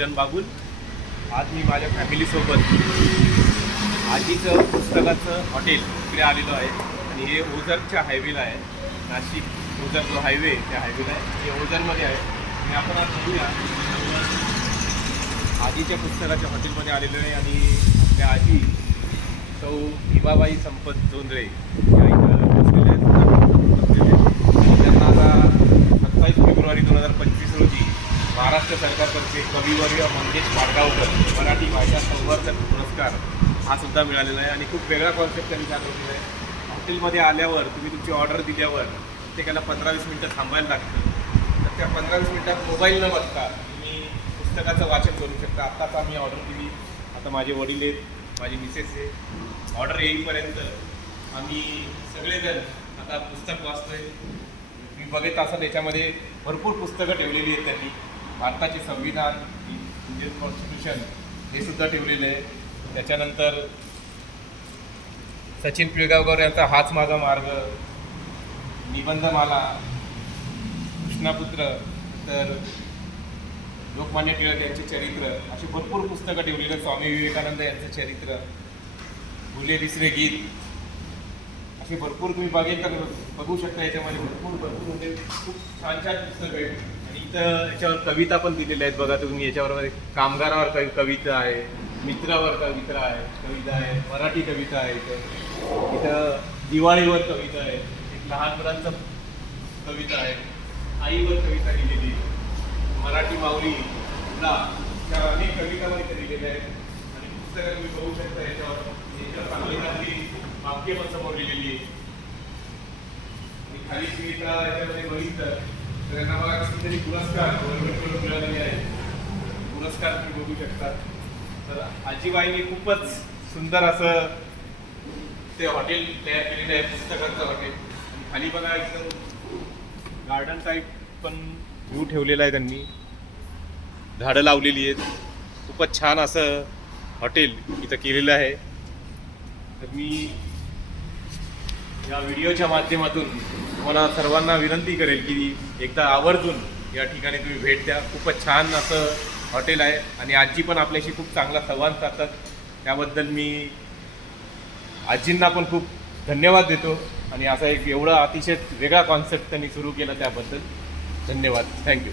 किरण बागुल. आज मी माझ्या फॅमिलीसोबत आजीचं पुस्तकाचं हॉटेल इकडे आलेलो आहे आणि हे ओझरच्या हायवेला आहे. नाशिक ओझर जो हायवे त्या हायवेला आहे, हे ओझरमध्ये आहे. आणि आपण आज बघूया आजीच्या पुस्तकाच्या हॉटेलमध्ये आलेलो आहे आणि आपल्या आजी सौ भीमाबाई संपत जोंधळे या इथं बसलेले आहेत. त्यांना आता 27 फेब्रुवारी 2025 रोजी महाराष्ट्र सरकारतर्फे कविवर्य मंगेश पाडगावकर मराठी भाषा संवर्धन पुरस्कार हा सुद्धा मिळालेला आहे. आणि खूप वेगळा कॉन्सेप्ट त्यांनी दाखवलेला आहे. हॉटेलमध्ये आल्यावर तुम्ही तुमची ऑर्डर दिल्यावर प्रत्येकाला 15-20 मिनटं थांबायला लागतं. तर त्या 15-20 मिनटात मोबाईल न बघता तुम्ही पुस्तकाचं वाचन करू शकता. आत्ताच आम्ही ऑर्डर दिली, आता माझे वडील आहेत, माझी मिसेस आहे. ऑर्डर येईपर्यंत आम्ही सगळेजण आता पुस्तक वाचतोय. मी बघत असाल याच्यामध्ये भरपूर पुस्तकं ठेवलेली आहेत त्यांनी. भारताचे संविधान, इंडियन कॉन्स्टिट्यूशन हे सुद्धा ठेवलेलं आहे. त्याच्यानंतर सचिन पिळगावकर यांचा हाच माझा मार्ग, निबंधमाला, कृष्णापुत्र, तर लोकमान्य टिळक यांचे चरित्र, अशी भरपूर पुस्तकं ठेवलेली आहेत. स्वामी विवेकानंद यांचं चरित्र, फुले तिसरे गीत, असे भरपूर तुम्ही बघू शकता. याच्यामध्ये भरपूर म्हणजे खूप छान छान पुस्तकं आहेत. आणि इथं याच्यावर कविता पण दिलेल्या आहेत बघा तुम्ही. याच्यावर कामगारावर कविता आहे, मित्रावर कविता आहे, मराठी कविता आहे. इथं दिवाळीवर कविता आहे, एक लहान मुलांचं कविता आहे, आईवर कविता लिहिलेली, मराठी माऊली ला त्या अनेक कविता पण इथे लिहिलेल्या आहेत. आणि पुस्तकं तुम्ही बघू शकता. याच्यावर चांगली वाक्य पण समोर लिहिलेली आहे. आणि खाली कविता याच्यामध्ये बघितलं तर त्यांना बघा कितीतरी पुरस्कार मिळालेले आहेत. पुरस्कार तुम्ही बघू शकता. तर आजीबाईंनी खूपच सुंदर असं ते हॉटेल तयार केलेलं आहे, पुस्तकाचं हॉटेल. आणि खाली बघा एकदम गार्डन टाईप पण व्ह्यू ठेवलेला आहे त्यांनी, झाडं लावलेली आहेत. खूपच छान असं हॉटेल इथं केलेलं आहे. तर मी या व्हिडिओच्या माध्यमातून तुम्हाला सर्वांना विनंती करेल की एकदा आवर्जून या ठिकाणी तुम्ही भेट द्या. खूपच छान असं हॉटेल आहे आणि आजी पण आपल्याशी खूप चांगला संवाद साधतात. त्याबद्दल मी आजींना पण खूप धन्यवाद देतो. आणि असा एक एवढा अतिशय वेगळा कॉन्सेप्ट त्यांनी सुरू केला त्याबद्दल धन्यवाद. थँक्यू.